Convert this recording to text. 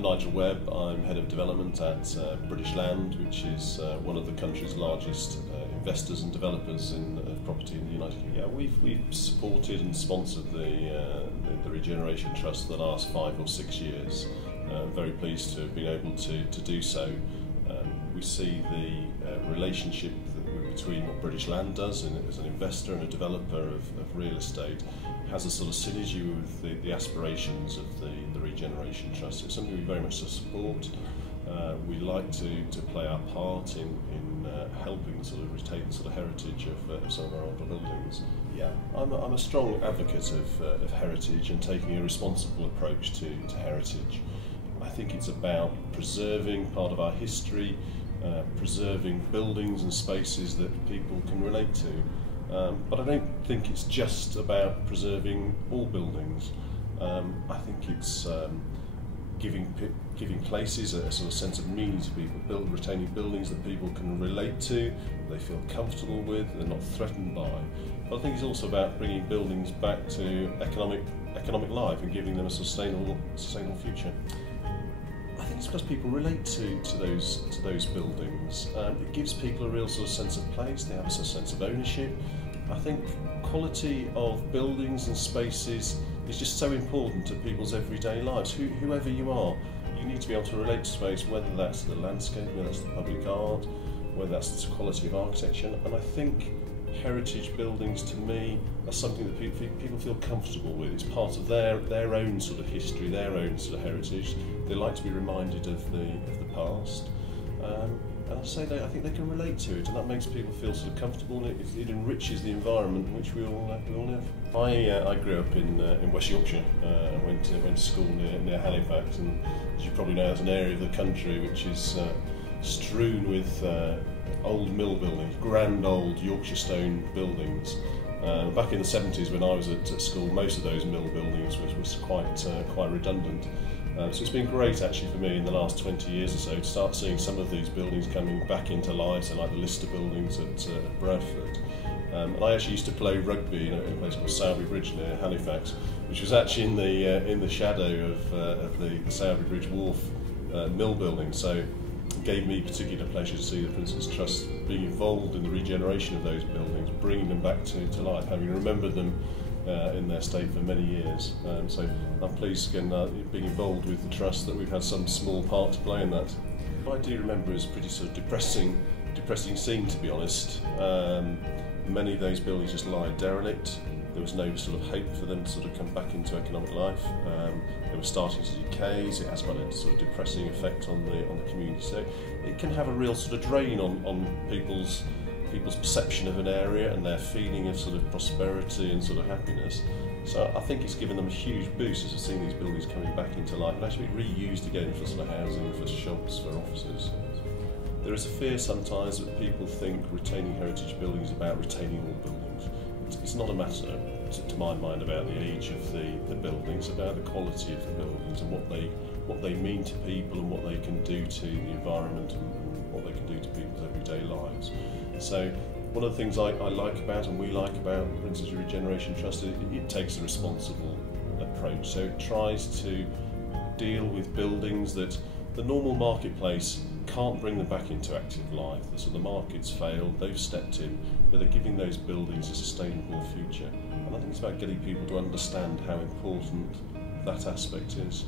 I'm Nigel Webb. I'm Head of Development at British Land, which is one of the country's largest investors and developers in property in the United Kingdom. Yeah, we've supported and sponsored the Regeneration Trust for the last 5 or 6 years. I'm very pleased to have been able to do so. We see the relationship between what British Land does as an investor and a developer of real estate has a sort of synergy with the aspirations of the Regeneration Trust. It's something we very much support. We like to play our part in helping sort of retain the sort of heritage of some of our older buildings. Yeah, I'm a strong advocate of heritage and taking a responsible approach to heritage. I think it's about preserving part of our history, preserving buildings and spaces that people can relate to. But I don't think it's just about preserving all buildings. I think it's giving places a sort of sense of meaning to people, retaining buildings that people can relate to, they feel comfortable with, they're not threatened by. But I think it's also about bringing buildings back to economic life and giving them a sustainable future. I think it's because people relate to those buildings. It gives people a real sort of sense of place. They have a sort of sense of ownership. I think quality of buildings and spaces is just so important to people's everyday lives. Whoever you are, you need to be able to relate to space, whether that's the landscape, whether that's the public art, whether that's the quality of architecture. And I think heritage buildings, to me, are something that people feel comfortable with. It's part of their own sort of history, their own sort of heritage. They like to be reminded of the past. And I say I think they can relate to it, and that makes people feel sort of comfortable, and it enriches the environment in which we all live. I grew up in West Yorkshire and went to school near Halifax, and as you probably know, that's an area of the country which is strewn with old mill buildings, grand old Yorkshire stone buildings. Back in the 70s, when I was at school, most of those mill buildings was quite redundant. So it's been great actually for me in the last 20 years or so to start seeing some of these buildings coming back into life, so like the Lister buildings at Bradford. And I actually used to play rugby in a place called Sowerby Bridge near Halifax, which was actually in the shadow of the Sowerby Bridge Wharf mill building. So it gave me particular pleasure to see the Prince's Trust being involved in the regeneration of those buildings, bringing them back to life, having remembered them in their state for many years. So I'm pleased again being involved with the Trust that we've had some small part to play in that. What I do remember is a pretty sort of depressing scene, to be honest. Many of those buildings just lie derelict. There was no sort of hope for them to sort of come back into economic life. They were starting to decay, so it has quite a sort of depressing effect on the community. So it can have a real sort of drain on people's perception of an area and their feeling of sort of prosperity and sort of happiness. So I think it's given them a huge boost as we've seen these buildings coming back into life and actually reused again for sort of housing, for shops, for offices. There is a fear sometimes that people think retaining heritage buildings is about retaining all buildings. It's not a matter, to my mind, about the age of the buildings, it's about the quality of the buildings and what they mean to people and what they can do to the environment and what they can do to people's everyday lives. So one of the things I like about and we like about the Prince's Regeneration Trust is it takes a responsible approach. So it tries to deal with buildings that the normal marketplace can't bring them back into active life. So the market's failed, they've stepped in, but they're giving those buildings a sustainable future. And I think it's about getting people to understand how important that aspect is.